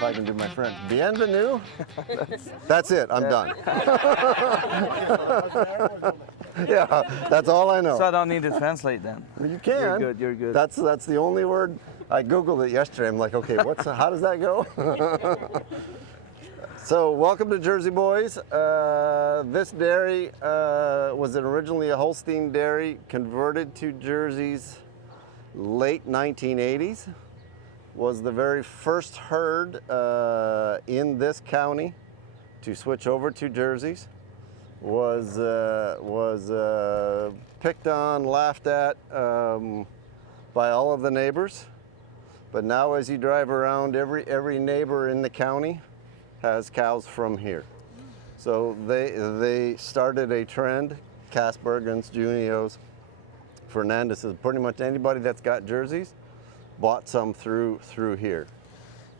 if I can do my French. Bienvenue. That's it. I'm done. Yeah, that's all I know. So I don't need to translate then. You can. You're good. You're good. That's the only word. I Googled it yesterday. I'm like, okay, how does that go? So welcome to Jer-Z-Boys. This dairy was originally a Holstein dairy, converted to Jersey's late 1980s. Was the very first herd in this county to switch over to Jersey's. Was picked on, laughed at by all of the neighbors. But now as you drive around, every neighbor in the county has cows from here. So they started a trend, Kasbergens, Junios, Fernandez's, pretty much anybody that's got jerseys bought some through here.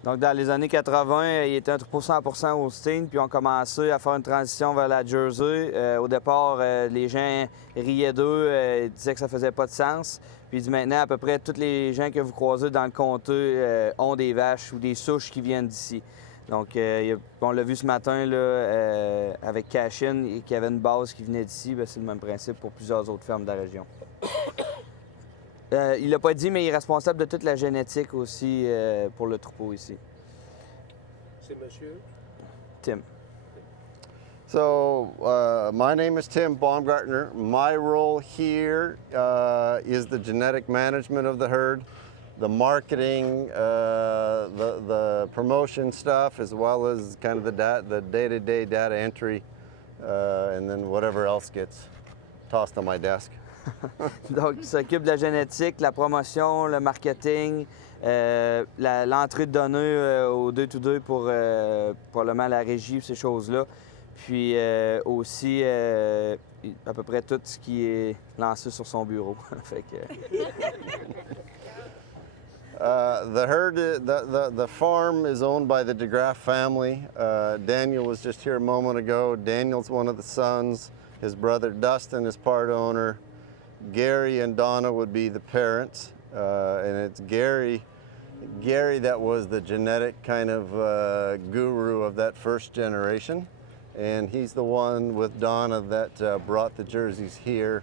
Donc, dans les années 80, il était un troupeau 100% Holstein, puis on commençait à faire une transition vers la Jersey. Au départ, les gens riaient d'eux, disaient que ça faisait pas de sens. Puis maintenant, à peu près tous les gens que vous croisez dans le comté ont des vaches ou des souches qui viennent d'ici. Donc, on l'a vu ce matin là, avec Cashin, qui avait une base qui venait d'ici. C'est le même principe pour plusieurs autres fermes de la région. Il l'a pas dit, mais il est responsable de toute la génétique aussi pour le troupeau ici. C'est monsieur? Tim. So, my name is Tim Baumgartner. My role here is the genetic management of the herd, the marketing, the promotion stuff, as well as kind of the day-to-day data entry, and then whatever else gets tossed on my desk. Donc, il s'occupe de la génétique, la promotion, le marketing, l'entrée de données au day-to-day pour probablement la régie, ces choses-là. Puis aussi à peu près tout ce qui est lancé sur son bureau. Fait que... The herd, the farm is owned by the DeGraff family. Daniel was just here a moment ago. Daniel's one of the sons. His brother Dustin is part owner. Gary and Donna would be the parents, and it's Gary that was the genetic kind of guru of that first generation, and he's the one with Donna that brought the jerseys here,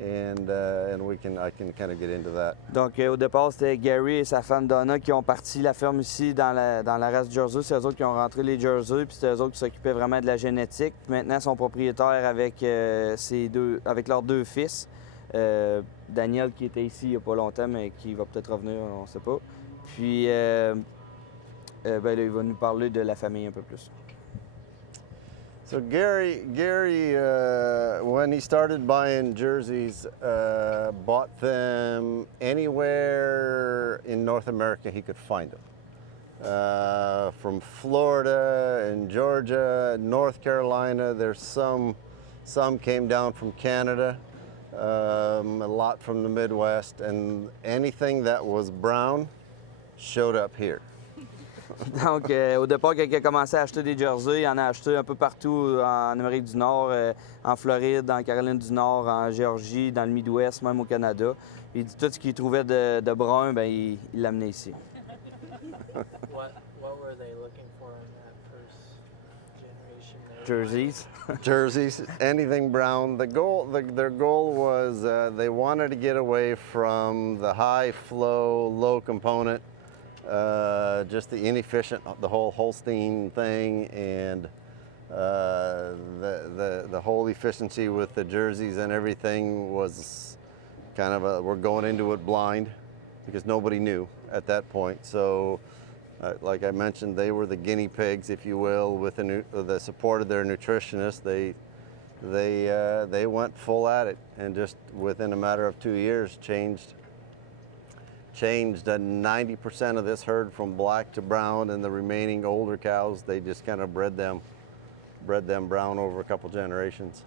and I can kind of get into that. Donc au départ, c'était Gary et sa femme Donna qui ont parti la ferme ici dans la race Jersey. C'est eux autres qui ont rentré les Jersey, puis c'est eux autres qui s'occupaient vraiment de la génétique. Maintenant, ils sont propriétaires avec leurs deux fils. Daniel qui était ici il n'y a pas longtemps, mais qui va peut-être revenir, on ne sait pas. Puis, là, il va nous parler de la famille un peu plus. So Gary, when he started buying jerseys, bought them anywhere in North America he could find them. From Florida and Georgia, North Carolina, there's some came down from Canada. A lot from the Midwest, and anything that was brown showed up here. Donc, au départ, quand il a commencé à acheter des jerseys, il en a acheté un peu partout en Amérique du Nord, en Floride, en Caroline du Nord, en Géorgie, dans le Midwest, même au Canada. Puis il dit tout ce qu'il trouvait de brun, ben il l'amenait ici. What were they looking for in that first generation? Jerseys. Jerseys, anything brown. Their goal was they wanted to get away from the high flow, low component, just the inefficient, the whole Holstein thing, and the whole efficiency with the jerseys and everything was kind of we're going into it blind because nobody knew at that point. So. Like I mentioned, they were the guinea pigs, if you will, with the support of their nutritionist. They went full at it, and just within a matter of 2 years, changed 90% of this herd from black to brown, and the remaining older cows, they just kind of bred them brown over a couple generations.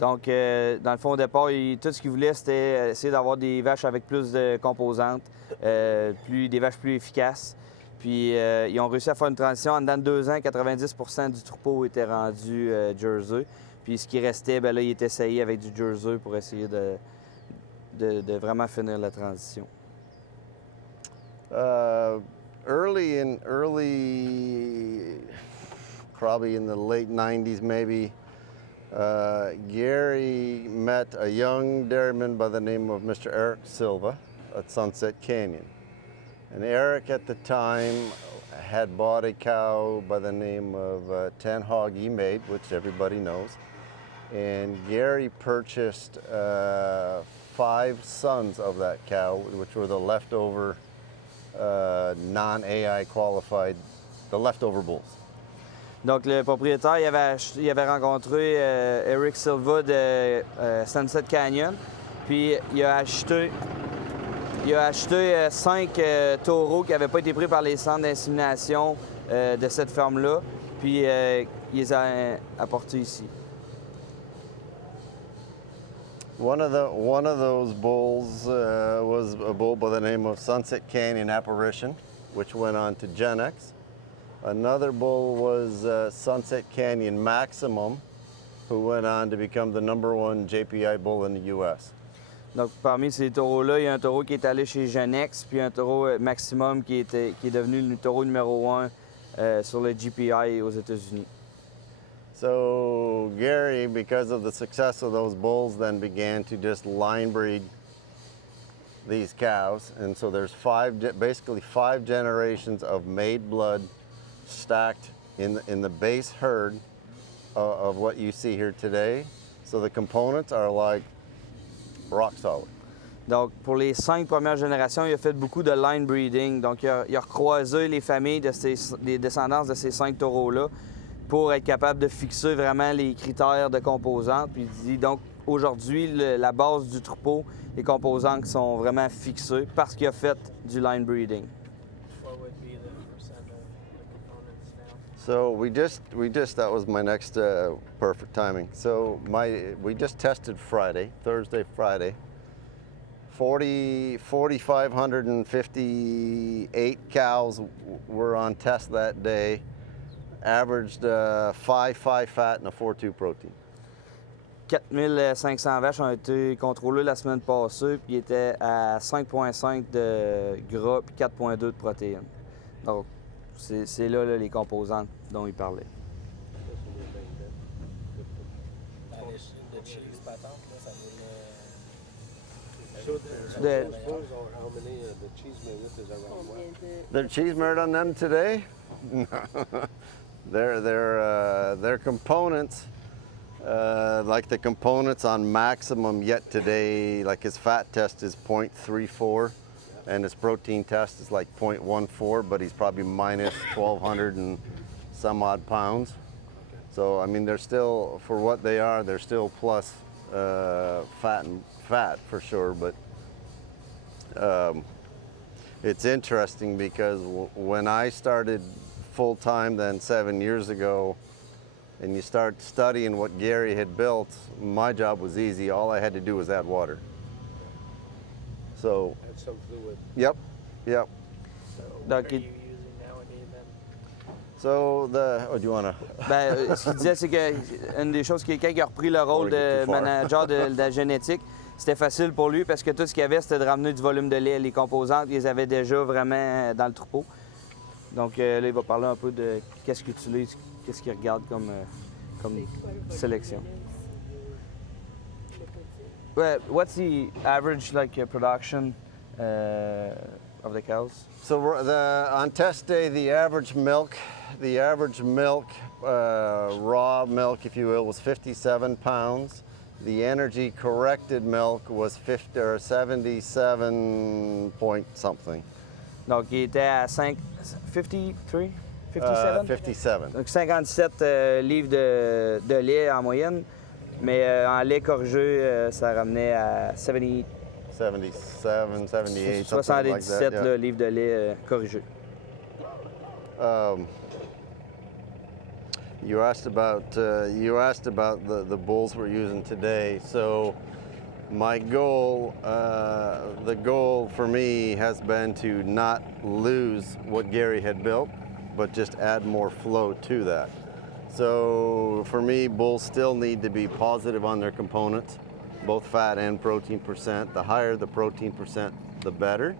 Donc, dans le fond, au départ, tout ce qu'ils voulaient, c'était essayer d'avoir des vaches avec plus de composantes, des vaches plus efficaces. Puis, ils ont réussi à faire une transition. En dedans de 2 ans, 90% du troupeau était rendu Jersey. Puis, ce qui restait, bien là, il est essayé avec du Jersey pour essayer de vraiment finir la transition. probably in the late 90s maybe, Gary met a young dairyman by the name of Mr. Eric Silva at Sunset Canyon. And Eric at the time had bought a cow by the name of 10 Hog E-Made, which everybody knows. And Gary purchased 5 sons of that cow, which were the leftover non-AI qualified, the leftover bulls. Donc, le propriétaire, il avait rencontré Eric Silva de Sunset Canyon, puis il a acheté 5 taureaux qui n'avaient pas été pris par les centres d'insémination de cette ferme-là, puis il les a apportés ici. One of those bulls was a bull by the name of Sunset Canyon Apparition, which went on to Gen X. Another bull was Sunset Canyon Maximum, who went on to become the #1 JPI bull in the U.S. Donc, parmi ces taureaux-là, il y a un taureau qui est allé chez Genex, puis un taureau Maximum qui est devenu le taureau numéro 1 sur le GPI aux États-Unis. So Gary, because of the success of those bulls, then began to just line breed these cows. And so there's basically five generations of made blood stacked in the base herd of what you see here today. So the components are like rock solid. Donc, pour les 5 premières générations, il a fait beaucoup de line breeding. Donc, il a recroisé les familles des descendances de ces 5 taureaux-là pour être capable de fixer vraiment les critères de composantes. Puis il dit donc, aujourd'hui, la base du troupeau, les composantes qui sont vraiment fixées parce qu'il a fait du line breeding. What would be the percent of the components now? So we just that was my next perfect timing. So we just tested Thursday, Friday. 4,558 cows were on test that day, averaged 5.5 fat and a 4.2 protein. 4500 vaches ont été contrôlées la semaine passée, puis ils étaient à 5,5 de gras puis 4,2 de protéines. Donc, c'est là les composantes dont il parlait. Le cheese patente, là, ça So The- Suppose how many the cheese minute is around what? Their cheese made on them today? Their components, like the components on Maximum yet today, like his fat test is 0.34 and his protein test is like 0.14, but he's probably minus 1,200 and some odd pounds. So, I mean, they're still, for what they are, they're still plus fat for sure, but it's interesting because when I started full-time then 7 years ago, and you start studying what Gary had built, my job was easy. All I had to do was add water. So, Add some fluid. yep. So Donc, what are you using nowadays then? So do you want to? Ben, ce qu'il disait, c'est qu'une des choses, quand il a repris le rôle de manager de la génétique, c'était facile pour lui parce que tout ce qu'il y avait, c'était de ramener du volume de lait. Les composantes, ils les avaient déjà vraiment dans le troupeau. Donc là, il va parler un peu de qu'est-ce qu'il utilise, qu'est-ce qu'il regarde comme sélection. Well, what's the average production of the cows? So on test day, the average milk, raw milk, if you will, was 57 pounds. The energy corrected milk was 77 point something. Donc, il était à 53? 57? 57. Donc, 57 livres de lait en moyenne. Mais en lait corrigé, ça ramenait à 77, 78, something like 77 that. Yeah. livres de lait corrigé. You asked about the bulls we're using today. So my goal, the goal for me has been to not lose what Gary had built, but just add more flow to that. So for me, bulls still need to be positive on their components, both fat and protein percent. The higher the protein percent, the better.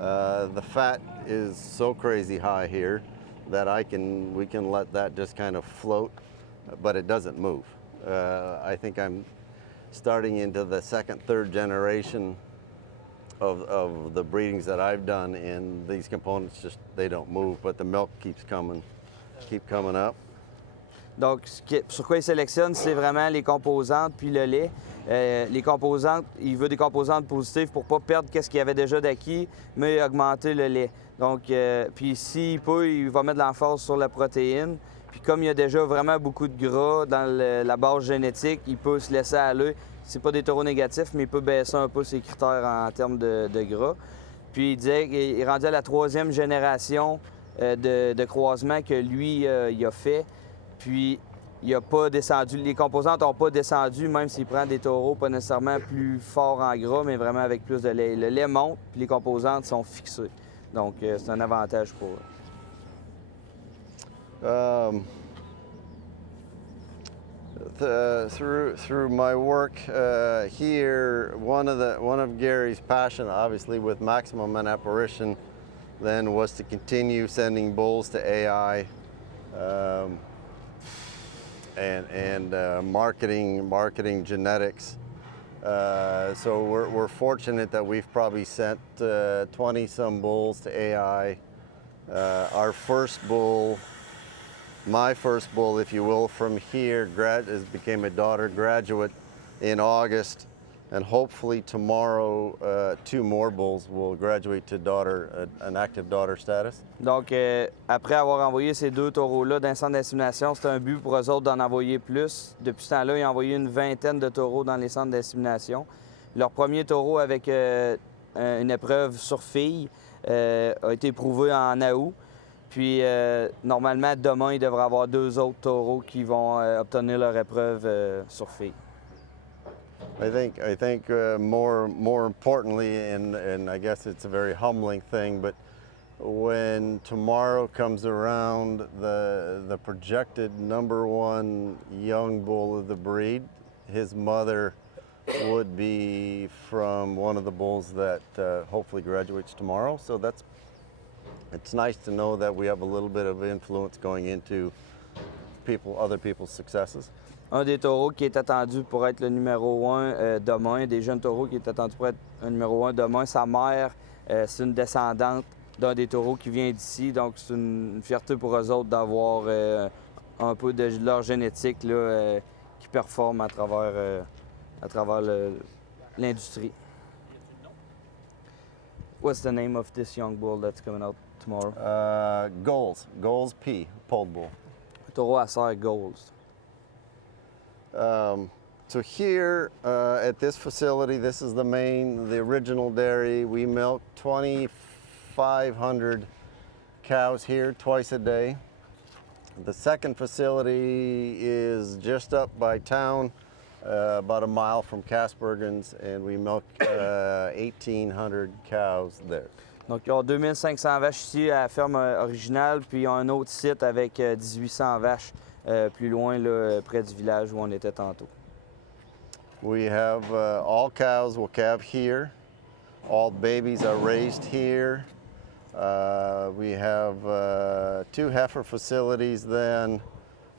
The fat is so crazy high here that we can let that just kind of float, but it doesn't move. I think I'm starting into the second, third generation of the breedings that I've done, and these components just, they don't move, but the milk keep coming up. Donc, sur quoi il sélectionne, c'est vraiment les composantes puis le lait. Les composantes, il veut des composantes positives pour ne pas perdre ce qu'il y avait déjà d'acquis, mais augmenter le lait. Donc, puis s'il peut, il va mettre de l'emphase sur la protéine. Puis comme il y a déjà vraiment beaucoup de gras dans la base génétique, il peut se laisser aller. C'est pas des taureaux négatifs, mais il peut baisser un peu ses critères en termes de gras. Puis il disait qu'il est rendu à la 3e génération de croisement que lui, il a fait. Puis, il n'a pas descendu, les composantes n'ont pas descendu, même s'il prend des taureaux pas nécessairement plus forts en gras, mais vraiment avec plus de lait. Le lait monte, puis les composantes sont fixées. Donc, c'est un avantage pour eux. Through my work here, one of Gary's passion, obviously, with maximum and apparition, then was to continue sending bulls to AI. And marketing genetics. So we're fortunate that we've probably sent 20 some bulls to AI. Our first bull, my first bull, if you will, from here became a daughter graduate in August, and hopefully tomorrow 2 more bulls will graduate to an active daughter status. Donc, après avoir envoyé ces 2 taureaux-là dans le centre d'insémination, c'était un but pour eux autres d'en envoyer plus. Depuis ce temps-là, ils ont envoyé une vingtaine de taureaux dans les centres d'insémination. Leur premier taureau avec une épreuve sur fille a été prouvé en août. Puis, normalement, demain, il devrait y avoir 2 autres taureaux qui vont obtenir leur épreuve sur fille. I think more importantly, and I guess it's a very humbling thing, but when tomorrow comes around, the projected #1 young bull of the breed, his mother would be from one of the bulls that hopefully graduates tomorrow. So it's nice to know that we have a little bit of influence going into other people's successes. Un des taureaux qui est attendu pour être le numéro 1 demain, des jeunes taureaux qui est attendu pour être un numéro 1 demain, sa mère, c'est une descendante d'un des taureaux qui vient d'ici. Donc, c'est une fierté pour eux autres d'avoir un peu de leur génétique là, qui performe à travers l'industrie. What's the name of this young bull that's coming out tomorrow? Goals P, polled bull. Taureau à serre Goals. So here at this facility, this is the original dairy. We milk 2,500 cows here twice a day. The second facility is just up by town, about a mile from Caspergens, and we milk 1,800 cows there. Donc, ils ont 2500 vaches ici à la ferme originale, puis ils ont un autre site avec 1800 vaches plus loin, là, près du village où on était tantôt. We have all cows will calve here. All babies are raised here. We have 2 heifer facilities then.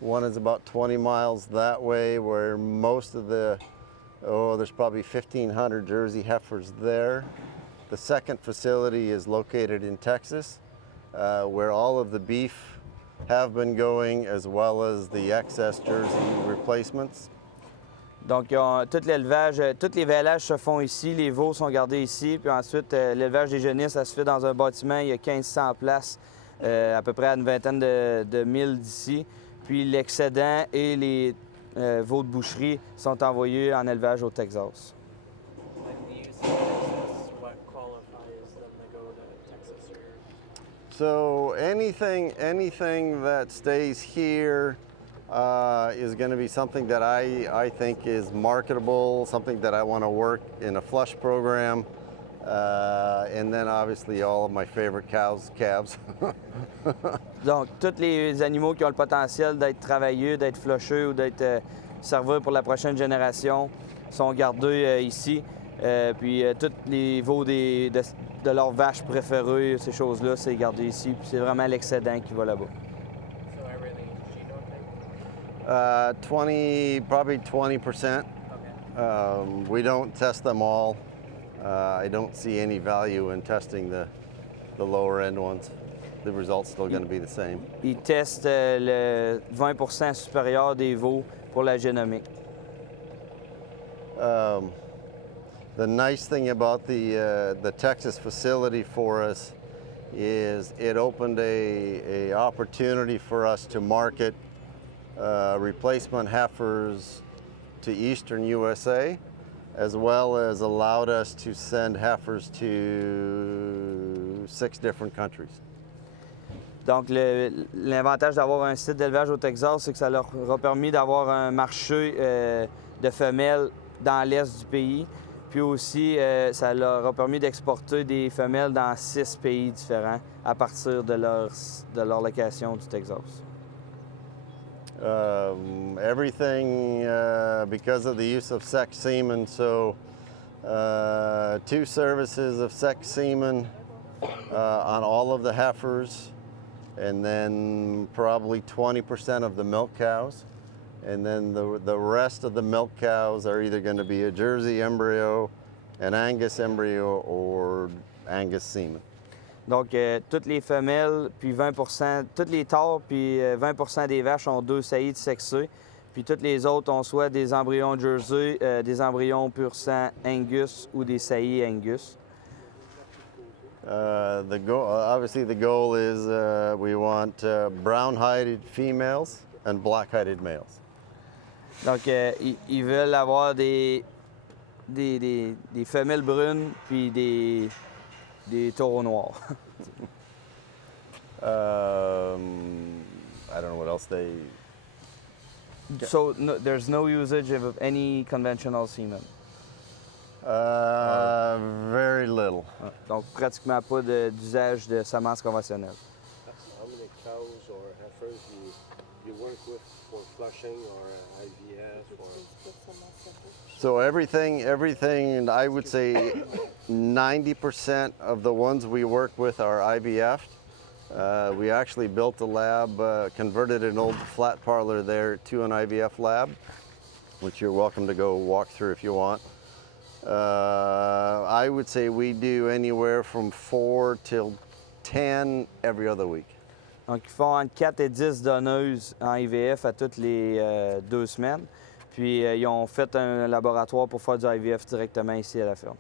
One is about 20 miles that way, where most of there's probably 1,500 Jersey heifers there. The second facility is located in Texas, where all of the beef have been going, as well as the excess Jersey replacements. Donc, tout l'élevage, tous les vélages se font ici, les veaux sont gardés ici, puis ensuite, l'élevage des génisses, ça se fait dans un bâtiment, il y a 1500 places, à peu près à une vingtaine de milles d'ici. Puis l'excédent et les veaux de boucherie sont envoyés en élevage au Texas. What qualifies them to go to Texas? So anything that stays here is going to be something that I think is marketable, something that I want to work in a flush program, and then obviously all of my favorite calves. Donc, tous les animaux qui ont le potentiel d'être travailleux, d'être flushés ou d'être serveurs pour la prochaine génération sont gardés ici. Puis tous les veaux de leurs vaches préférées, ces choses-là, c'est gardé ici. Puis c'est vraiment l'excédent qui va là-bas. So everything is genotype? 20, probably 20%. Okay. We don't test them all. I don't see any value in testing the lower end ones. The results still going to be the same. Ils testent le 20% supérieur des veaux pour la génomique. The nice thing about the Texas facility for us is it opened a opportunity for us to market replacement heifers to eastern USA, as well as allowed us to send heifers to 6 different countries. Donc, l'avantage d'avoir un site d'élevage au Texas, c'est que ça leur a permis d'avoir un marché de femelles dans l'est du pays. Puis aussi, ça leur a permis d'exporter des femelles dans 6 pays différents à partir de leur location du Texas. Everything because of the use of sexed semen, so 2 services of sexed semen on all of the heifers, and then probably 20% of the milk cows. And then the rest of the milk cows are either going to be a Jersey embryo, an Angus embryo, or Angus semen. Donc, toutes les femelles, puis 20%, toutes les taures, puis 20% des vaches ont 2 saillies de sexées. Puis toutes les autres ont soit des embryons Jersey, des embryons pur sang Angus ou des saillies Angus. Obviously, the goal is we want brown-hided females and black-hided males. Donc, ils veulent avoir des femelles brunes puis des taureaux noirs. I don't know what else they. So, there's no usage of any conventional semen. Very little. Donc, pratiquement pas d'usage de semences conventionnelles. How many cows or heifers you work with for flushing or IVF or? So everything, I would say 90% of the ones we work with are IVF. We actually built a lab, converted an old flat parlor there to an IVF lab, which you're welcome to go walk through if you want. I would say we do anywhere from 4 till 10 every other week. Donc, ils font entre 4 et 10 donneuses en IVF à toutes les 2 semaines. Puis, ils ont fait un laboratoire pour faire du IVF directement ici à la ferme.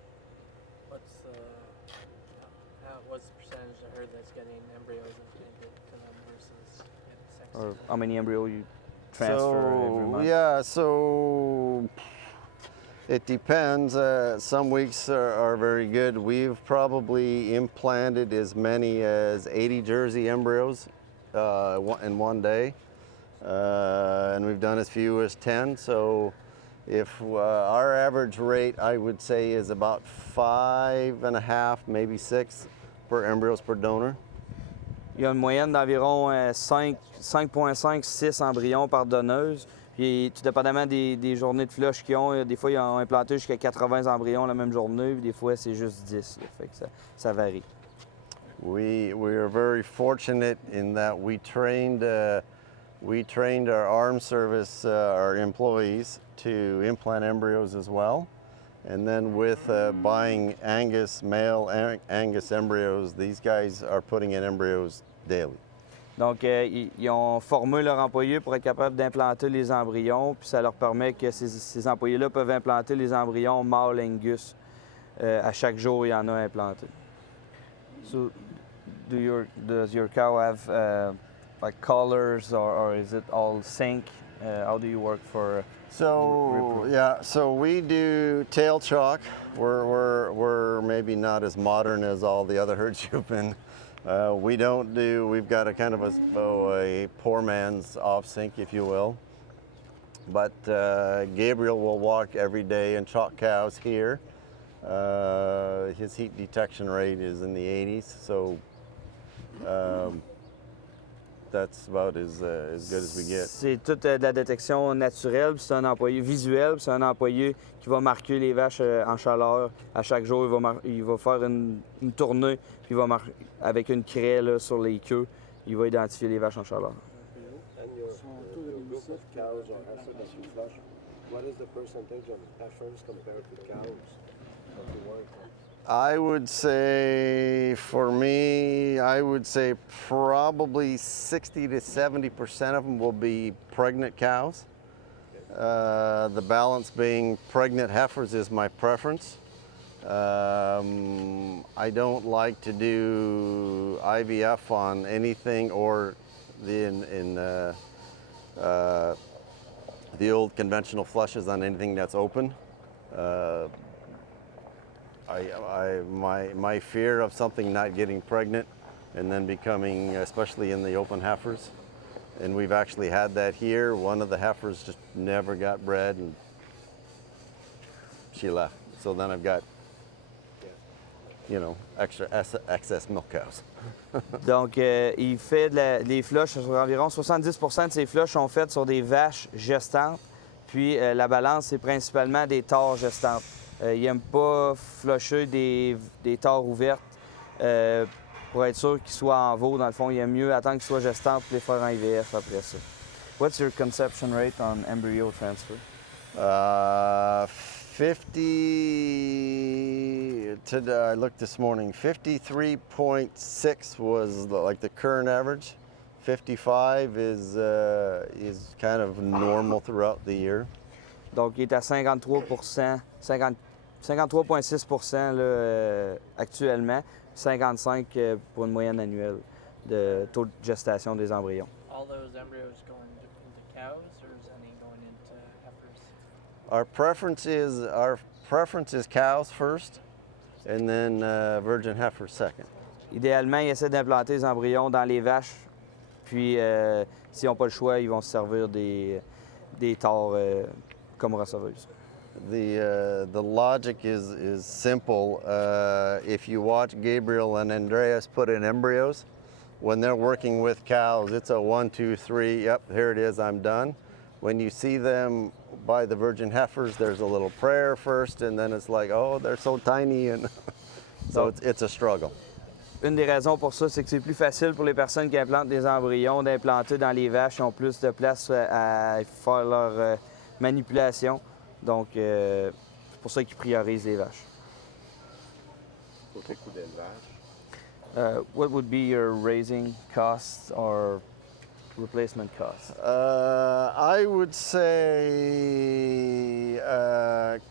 What's the percentage of herd that's getting embryos implanted to them versus sex? Or how many embryos you transfer every month? Yeah, so it depends. Some weeks are very good. We've probably implanted as many as 80 Jersey embryos in one day. And we've done as few as 10. So if our average rate, I would say, is about 5.5, maybe 6 per embryos per donor. Il y a une moyenne d'environ 5,5-6 embryons par donneuse. Puis, tout dépendamment des journées de flush qu'ils ont, des fois, ils ont implanté jusqu'à 80 embryons la même journée, puis des fois, c'est juste 10. Là. Fait que ça varie. We are very fortunate in that we trained our arm service, our employees, to implant embryos as well. And then with buying male Angus embryos, these guys are putting in embryos daily. Donc, ils ont formé leurs employés pour être capables d'implanter les embryons, puis ça leur permet que ces employés-là peuvent implanter les embryons mâles Angus. À chaque jour, il y en a implanté. So, does your cow have like collars or is it all sync? How do you work for? So we do tail chalk. We're maybe not as modern as all the other herds you've been. We've got a kind of a poor man's off sync, if you will. But Gabriel will walk every day and chalk cows here. His heat detection rate is in the 80s, so that's about as good as we get. C'est toute de la détection naturelle, puis c'est un employé visuel, puis c'est un employé qui va marquer les vaches en chaleur. À chaque jour, il va faire une tournée, puis il va avec une craie là, sur les queues, il va identifier les vaches en chaleur. And your group of cows or heifers that you flush, what is the percentage of heifers compared to cows that you work on? I would say, for me, I would say probably 60 to 70% of them will be pregnant cows. The balance being pregnant heifers is my preference. I don't like to do IVF on anything or the old conventional flushes on anything that's open. My fear of something not getting pregnant and then becoming, especially in the open heifers, and we've actually had that here. One of the heifers just never got bred and she left. So then I've got, extra excess milk cows. Donc, il fait les flushes, sur environ 70% de ces flushes sont faites sur des vaches gestantes, puis la balance, c'est principalement des taures gestantes. Il n'aime pas flusher des taures ouvertes pour être sûr qu'ils soient en veau. Dans le fond, il aime mieux attendre qu'ils soient gestantes pour les faire en IVF après ça. What's your conception rate on embryo transfer? 50, I looked this morning, 53.6 was like the current average. 55 is kind of normal throughout the year. Donc, il est à 53,6 là, actuellement, 55 pour une moyenne annuelle de taux de gestation des embryons. All those embryos going into cows, or is any going into heifers? Our preference is cows first, and then virgin heifers second. Idéalement, ils essaient d'implanter les embryons dans les vaches, puis s'ils n'ont pas le choix, ils vont se servir des taures comme receveuses. The logic is simple. If you watch Gabriel and Andreas put in embryos, when they're working with cows, it's a 1, 2, 3, yep, here it is, I'm done. When you see them by the virgin heifers, there's a little prayer first, and then it's like, oh, they're so tiny, and so it's a struggle. Une des raisons pour ça, c'est que c'est plus facile pour les personnes qui implantent des embryons d'implanter dans les vaches. Ils ont plus de place à faire leur manipulation. Donc, c'est pour ça qu'ils priorisent les vaches. Côté coût d'élevage. What would be your raising costs or replacement costs? I would say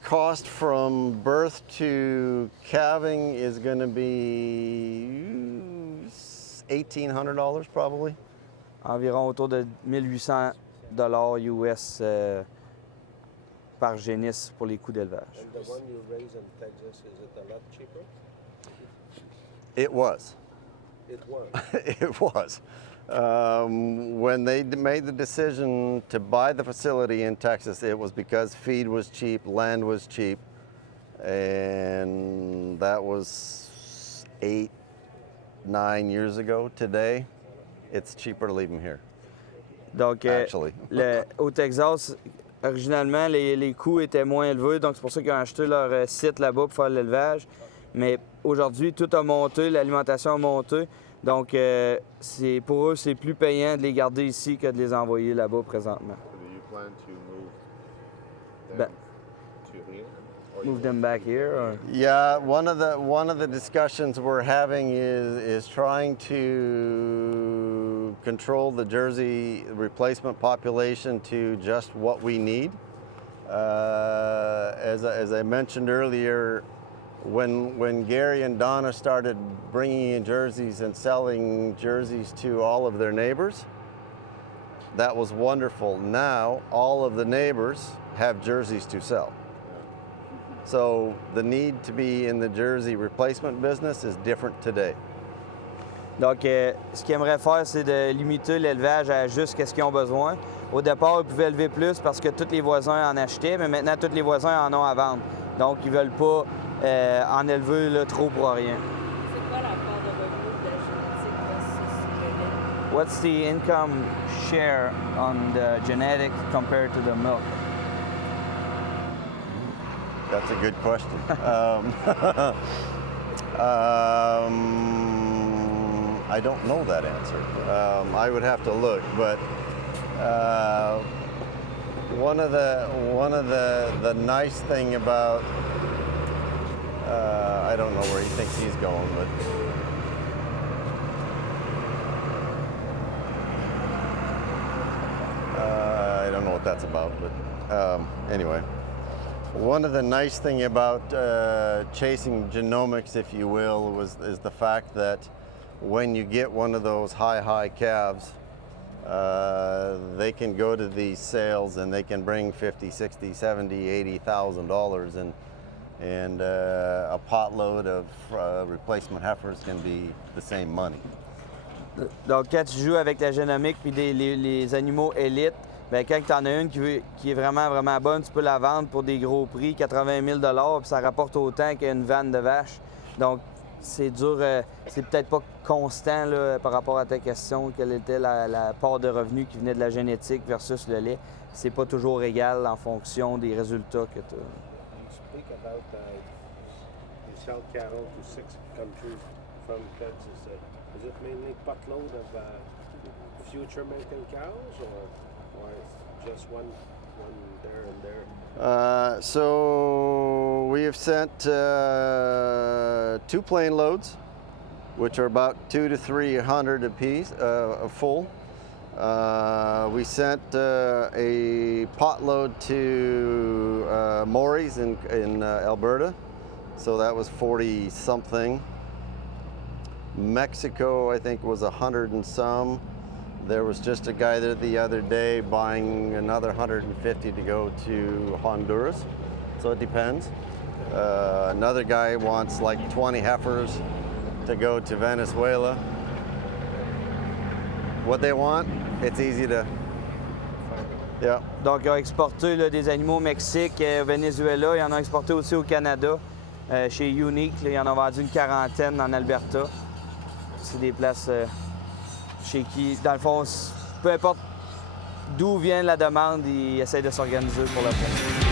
cost from birth to calving is going to be $1,800 probably. Environ autour de 1 800 US par génisse pour les coûts d'élevage. And the one you raise in Texas, is it a lot cheaper? It was. It was. It was. When they made the decision to buy the facility in Texas, it was because feed was cheap, land was cheap, and that was 8, 9 years ago. Today, it's cheaper to leave them here. Donc, Actually. au Texas, originalement, les coûts étaient moins élevés, donc c'est pour ça qu'ils ont acheté leur site là-bas pour faire l'élevage. Mais aujourd'hui, tout a monté, l'alimentation a monté. Donc, pour eux, c'est plus payant de les garder ici que de les envoyer là-bas présentement. Do you plan to move Ba- them to here? Or Move them back here, or? Yeah, one of the discussions we're having is trying to control the Jersey replacement population to just what we need. As I mentioned earlier, when Gary and Donna started bringing in jerseys and selling jerseys to all of their neighbors, that was wonderful. Now all of the neighbors have jerseys to sell. So the need to be in the jersey replacement business is different today. Donc, ce qu'ils aimeraient faire, c'est de limiter l'élevage à juste ce qu'ils ont besoin. Au départ, ils pouvaient élever plus parce que tous les voisins en achetaient, mais maintenant, tous les voisins en ont à vendre. Donc, ils ne veulent pas en élever là, trop pour rien. C'est quoi la part de revenu de la génétique versus le lait? what's the income share on the genetic compared to the milk? That's a good question. I don't know that answer. I would have to look, but one of the nice thing about I don't know where he thinks he's going, but I don't know what that's about. But anyway. One of the nice thing about chasing genomics, if you will, is the fact that when you get one of those high calves, they can go to these sales and they can bring $50, $60, $70, $80,000, and a potload of replacement heifers can be the same money. Donc, quand tu joues avec la génomique puis les animaux élites, bien, quand tu en as une qui est vraiment, vraiment bonne, tu peux la vendre pour des gros prix, 80 000 puis ça rapporte autant qu'une vanne de vaches. Donc, c'est dur, c'est peut-être pas constant là, par rapport à ta question, quelle était la part de revenus qui venait de la génétique versus le lait. C'est pas toujours égal en fonction des résultats que tu as. You speak about you sell cattle to 6 countries from Texas. Is it mainly potload of future mating cows, or just one there and there? So we have sent 2 plane loads, which are about 200 to 300 apiece, full. We sent a pot load to Maury's in Alberta, so that was 40 something. Mexico, I think, was 100 and some. There was just a guy there the other day buying another 150 to go to Honduras, so it depends. Another guy wants like 20 heifers to go to Venezuela. What they want, it's easy to... Yeah. Donc, ils ont exporté là, des animaux au Mexique, au Venezuela. Ils en ont exporté aussi au Canada, chez Unique. Là, ils en ont vendu une quarantaine en Alberta. C'est des places chez qui, dans le fond, peu importe d'où vient la demande, ils essaient de s'organiser pour la faire.